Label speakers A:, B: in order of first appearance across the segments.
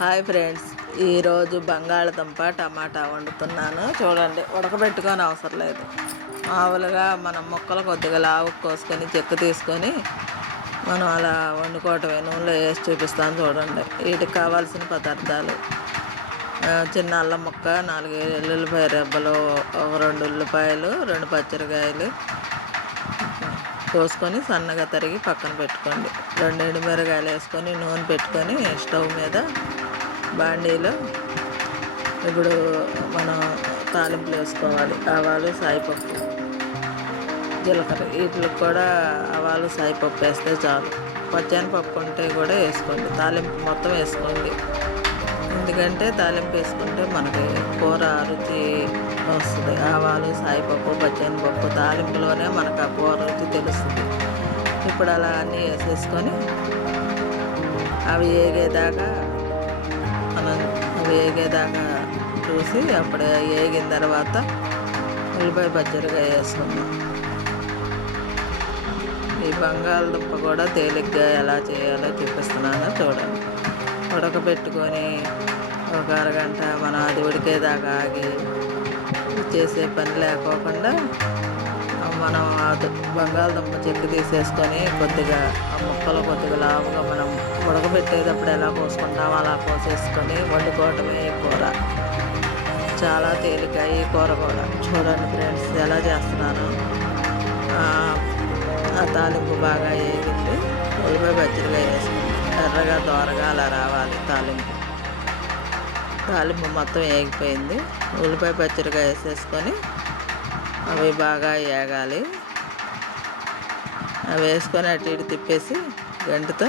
A: Hi friends. ఈరోజు బంగాళదుంప టమాటా వండుతున్నాను. చూడండి ఉడకబెట్టుకొని అవసరం లేదు. మామూలుగా మనం ముక్కలు కొద్దిగా లావు కోసుకొని చెక్కు తీసుకొని మనం అలా వండుకోవటమే. నూనెలో వేసి చూపిస్తాను చూడండి. వీటికి కావాల్సిన పదార్థాలు. చిన్న అల్లం ముక్క నాలుగు ఎల్లుల్లిపాయ రెబ్బలు ఒక రెండు ఉల్లిపాయలు రెండు పచ్చిరకాయలు కోసుకొని సన్నగా తరిగి పక్కన పెట్టుకోండి. రెండు ఎండుమిరకాయలు వేసుకొని నూనె పెట్టుకొని స్టవ్ మీద బాండీలో ఇప్పుడు మనం తాలింపులు వేసుకోవాలి. ఆవాలు సాయిపప్పు జీలకర్ర. వీటికి కూడా ఆవాలు సాయిపప్పు వేస్తే చాలు. పచ్చని పప్పు ఉంటే కూడా వేసుకోండి. తాలింపు మొత్తం వేసుకోండి. ఎందుకంటే తాలింపు వేసుకుంటే మనకి కూర రుచి వస్తుంది. ఆవాలు సాయిపప్పు పచ్చని పప్పు తాలింపులోనే మనకు ఆ కూర రుచి తెలుస్తుంది. ఇప్పుడు అలా అన్నీ వేసేసుకొని అవి ఏగేదాకా వేగేదాకా చూసి అప్పుడు వేగిన తర్వాత ఉల్లిపాయ బజ్జీలుగా వేసుకుందాం ఈ బంగాళదుంప కూడా తేలిగ్గా ఎలా చేయాలో చూపిస్తున్నానో చూడండి. ఉడకబెట్టుకొని ఒక అరగంట మనం అది ఉడికేదాకా ఆగి చేసే పని లేకోకుండా మనం అది బంగాళదుంప చెక్కు తీసేసుకొని కొద్దిగా ఆ ముక్కలు కొద్దిగా లావుగా మనం ఉడకబెట్టేటప్పుడు ఎలా కోసుకుంటామో అలా కోసేసుకొని వండుకోవటమే ఈ కూర. చాలా తేలిక ఈ కూర కూడా. చూడండి ఫ్రెండ్స్ ఎలా చేస్తున్నాను. ఆ, ఆ తాలింపు బాగా వేగింది ఉల్లిపాయ పచ్చడిగా వేసుకుంది ఎర్రగా దోరగా అలా రావాలి తాలింపు. తాలింపు మొత్తం వేగిపోయింది ఉల్లిపాయ పచ్చడిగా వేసేసుకొని అవి బాగా వేగాలి అవి వేసుకొని అటు ఇటు తిప్పేసి గంటితో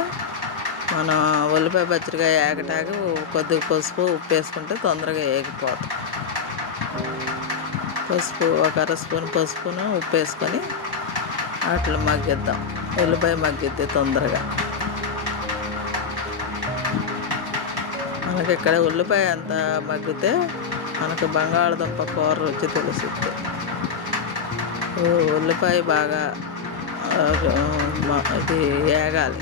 A: మనం ఉల్లిపాయ పచ్చడిగా ఏగటాకి కొద్దిగా పసుపు ఉప్పు వేసుకుంటే తొందరగా ఏగిపోతాం. పసుపు ఒక అర స్పూన్ పసుపును ఉప్పు వేసుకొని అట్లా మగ్గిద్దాం. ఉల్లిపాయ మగ్గిద్ది తొందరగా. మనకి ఇక్కడ ఉల్లిపాయ అంత మగ్గితే మనకి బంగాళదుంప కూర రుచి తెలుస్తుంది. ఉల్లిపాయ బాగా ఇది వేగాలి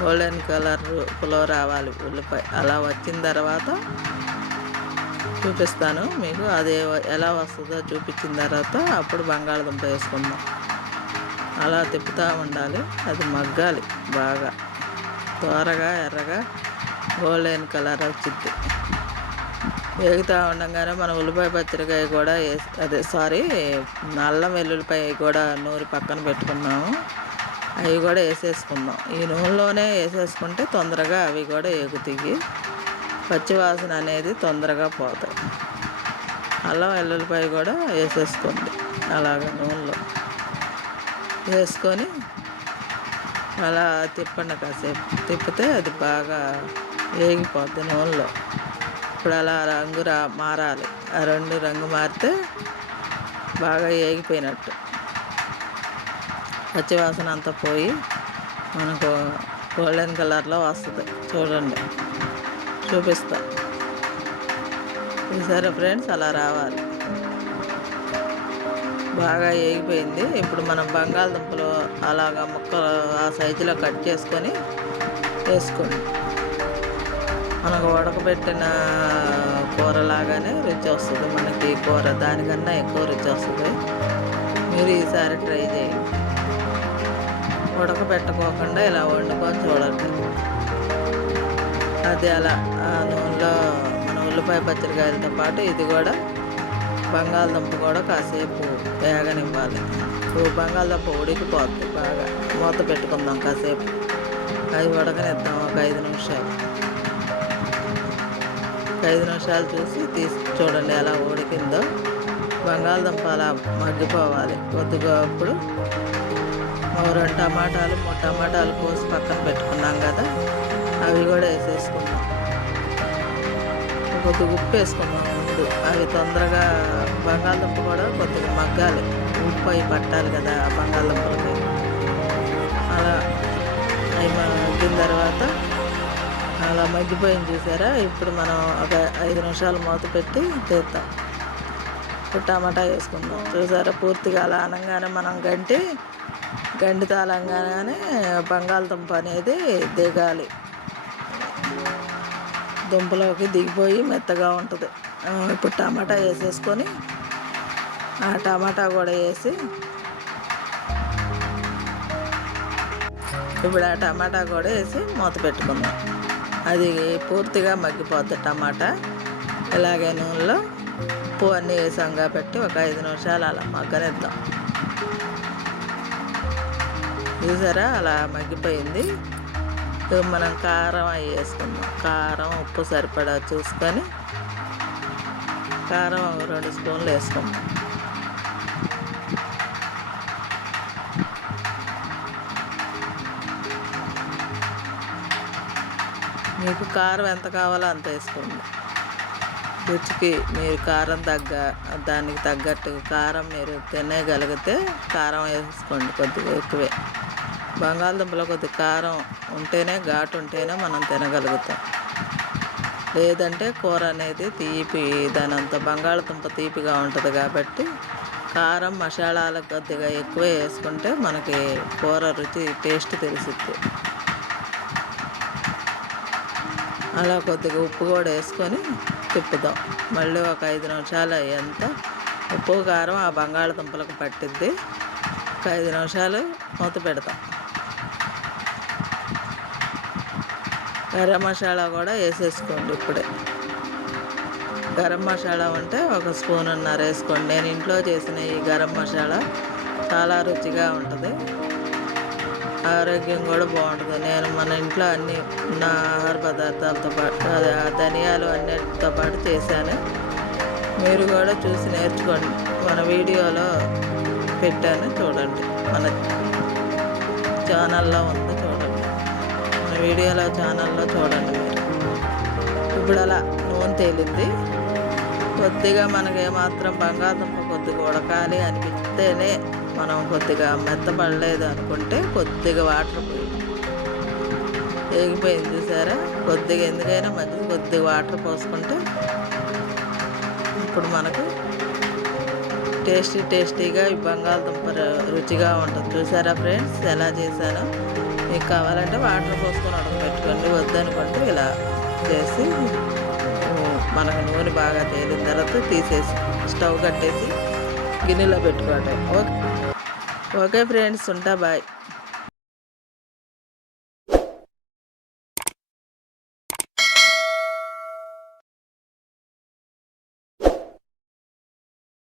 A: గోల్డెన్ కలర్ పులో రావాలి ఉల్లిపాయ. అలా వచ్చిన తర్వాత చూపిస్తాను మీకు. అది ఎలా వస్తుందో చూపించిన తర్వాత అప్పుడు బంగాళదుంప వేసుకుందాం. అలా తిప్పుతూ ఉండాలి. అది మగ్గాలి బాగా. త్వరగా ఎర్రగా గోల్డెన్ కలర్ వచ్చింది వేగుతూ ఉండగానే మనం ఉల్లిపాయ పచ్చడికాయ కూడా వేసి అదే సారీ అల్లం వెల్లుల్లిపాయ కూడా నూరి పక్కన పెట్టుకున్నాము. అవి కూడా వేసేసుకుందాం ఈ నూనెలోనే వేసేసుకుంటే తొందరగా అవి కూడా ఎగుతాయి. పచ్చివాసన అనేది తొందరగా పోతాయి. అల్లం వెల్లుల్లిపాయ కూడా వేసేసుకోండి. అలాగ నూనెలో వేసుకొని అలా తిప్పండి కాసేపు. తిప్పితే అది బాగా వేగిపోద్ది నూనెలో. ఇప్పుడు అలా రంగు రా మారాలి. ఆ రెండు రంగు మారితే బాగా ఏగిపోయినట్టు. పచ్చివాసన అంతా పోయి మనకు గోల్డెన్ కలర్లో వస్తుంది. చూడండి. చూపిస్తా. సరే ఫ్రెండ్స్? అలా రావాలి. బాగా ఏగిపోయింది. ఇప్పుడు మనం బంగాళదుంపలు అలాగా ముక్కలు ఆ సైజులో కట్ చేసుకొని వేసుకోండి. మనకు ఉడకబెట్టిన కూర లాగానే రుచి వస్తుంది మనకి కూర దానికన్నా ఎక్కువ రుచి వస్తుంది మీరు ఈసారి ట్రై చేయండి. ఉడకబెట్టుకోకుండా ఇలా వండుకొని చూడండి. అది అలా ఆ నూనెలో మన ఉల్లిపాయ పచ్చడికాయలతో పాటు ఇది కూడా బంగాళదుంప కూడా కాసేపు వేగనివ్వాలి. బంగాళదుంప ఉడికిపోద్ది బాగా. మూత పెట్టుకుందాం కాసేపు. అది ఉడకనిద్దాం ఒక ఐదు నిమిషాలు. ఒక ఐదు నిమిషాలు చూసి తీసి చూడండి ఎలా ఉడికిందో. బంగాళదుంప అలా మగ్గిపోవాలి. కొద్దిగా అప్పుడు రెండు టమాటాలు మూడు టమాటాలు కోసి పక్కన పెట్టుకున్నాం కదా అవి కూడా వేసేసుకున్నాం కొద్దిగా ఉప్పు వేసుకున్నాం ముందు. అవి తొందరగా బంగాళదుంప కూడా కొద్దిగా మగ్గాలి. ఉప్పు అవి పట్టాలి కదా ఆ బంగాళదుంపలకి. అలా అవి మగ్గిన తర్వాత అలా మగ్గిపోయింది చూసారా? ఇప్పుడు మనం ఒక ఐదు నిమిషాలు మూత పెట్టి తీద్దాం. ఇప్పుడు టమాటా వేసుకుందాం. చూసారా? పూర్తిగా అలా అనగానే మనం గంటి గండి తాళంగానే బంగాళదుంప అనేది దిగాలి. దుంపలోకి దిగిపోయి మెత్తగా ఉంటుంది. ఇప్పుడు టమాటా వేసేసుకొని ఆ టమాటా కూడా వేసి ఇప్పుడు ఆ టమాటా కూడా వేసి మూత పెట్టుకుందాం. అది పూర్తిగా మగ్గిపోద్ది టమాటా. ఇలాగే నూనెలో ఉప్పు అన్నీ వేసాం కాబట్టి ఒక ఐదు నిమిషాలు అలా మగ్గనిద్దాం. చూసారా? అలా మగ్గిపోయింది. మనం కారం అవి వేసుకుందాం. కారం ఉప్పు సరిపడా చూసుకొని కారం రెండు స్పూన్లు వేసుకుందాం. మీకు కారం ఎంత కావాలో అంత వేసుకోండి. రుచికి మీరు కారం తగ్గ దానికి తగ్గట్టు కారం మీరు తినగలిగితే కారం వేసుకోండి కొద్దిగా ఎక్కువే. బంగాళదుంపలో కొద్ది కారం ఉంటేనే ఘాటు ఉంటేనే మనం తినగలుగుతాం. లేదంటే కూర అనేది తీపి దాని అంత బంగాళదుంప తీపిగా ఉంటుంది కాబట్టి కారం మసాలాలు కొద్దిగా ఎక్కువ వేసుకుంటే మనకి కూర రుచి టేస్ట్ తెలుస్తుంది. అలా కొద్దిగా ఉప్పు కూడా వేసుకొని తిప్పుదాం మళ్ళీ ఒక ఐదు నిమిషాలు అయ్యేంత ఉప్పు కారం ఆ బంగాళదుంపలకు పట్టిద్ది. ఒక ఐదు నిమిషాలు మూత పెడతాం. గరం మసాలా కూడా వేసేసుకోండి ఇప్పుడే. గరం మసాలా ఉంటే ఒక స్పూన్ ఉన్నారు వేసుకోండి. నేను ఇంట్లో చేసిన ఈ గరం మసాలా చాలా రుచిగా ఉంటుంది. ఆరోగ్యం కూడా బాగుంటుంది నేను మన ఇంట్లో అన్ని నా ఆహార పదార్థాలతో పాటు ఆ ధనియాలు అన్నిటితో పాటు చేశాను. మీరు కూడా చూసి నేర్చుకోండి. మన వీడియోలో పెట్టాను చూడండి. మన ఛానల్లో ఉంది చూడండి. మన వీడియోలో ఛానల్లో చూడండి మీరు. ఇప్పుడు అలా నూనె తేలింది. కొద్దిగా మనకి ఏమాత్రం బంగాళదుంప కొద్దిగా ఉడకాలి అనిపిస్తేనే మనం కొద్దిగా మెత్తపడలేదు అనుకుంటే కొద్దిగా వాటర్ పోయి వేగిపోయింది చూసారా? కొద్దిగా ఎందుకైనా మంచిది. కొద్దిగా వాటర్ పోసుకుంటే ఇప్పుడు మనకు టేస్టీ టేస్టీగా ఈ బంగాళదుంప రు- రుచిగా ఉంటుంది. చూసారా ఫ్రెండ్స్? ఎలా చేశానో? మీకు కావాలంటే వాటర్ పోసుకొని ఉడకబెట్టుకోండి వద్దనుకుంటే ఇలా చేసి మనకు నూనె బాగా తేలిన తర్వాత తీసేసి స్టవ్ కట్టేసి గిన్నెలో పెట్టుకోండి ఓకే. ఓకే ఫ్రెండ్స్ ఉంటా బాయ్.